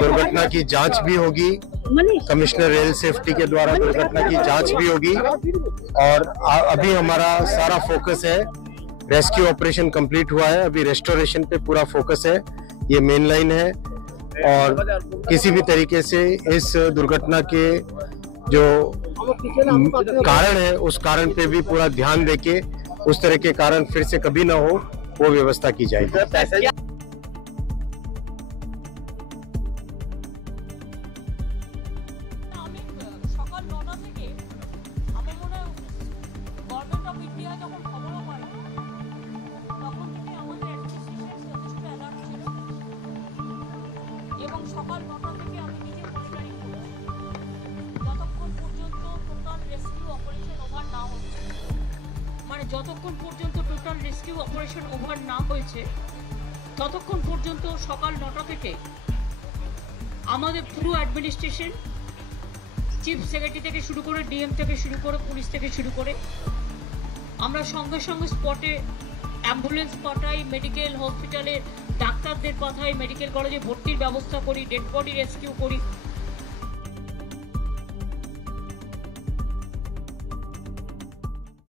दुर्घटना की जांच भी होगी, कमिश्नर रेल सेफ्टी के द्वारा दुर्घटना की जांच भी होगी। और अभी हमारा सारा फोकस है, रेस्क्यू ऑपरेशन कंप्लीट हुआ है, अभी रेस्टोरेशन पे पूरा फोकस है। ये मेन लाइन है और किसी भी तरीके से इस दुर्घटना के जो कारण है उस कारण पे भी पूरा ध्यान देके उस तरह के कारण फिर से कभी ना हो वो व्यवस्था की जाएगी। সকাল 9টা থেকে আমি নিজে পরিষ্কারই করছি যতক্ষণ পর্যন্ত টোটাল রেস্কিউ অপারেশন ওভার না হচ্ছে, মানে যতক্ষণ পর্যন্ত টোটাল রেস্কিউ অপারেশন ওভার না হয়েছে ততক্ষণ পর্যন্ত সকাল 9টা থেকে আমাদের পুরো অ্যাডমিনিস্ট্রেশন, চিফ সেক্রেটারি থেকে শুরু করে ডিএম থেকে শুরু করে পুলিশ থেকে শুরু করে আমরা সঙ্গে সঙ্গে স্পটে অ্যাম্বুলেন্স পাঠাই, মেডিকেল হসপিটালে ডাক্তারদের পাঠাই, মেডিকেল কলেজে ভর্তির ব্যবস্থা করি, ডেড বডি রেস্কিউ করি।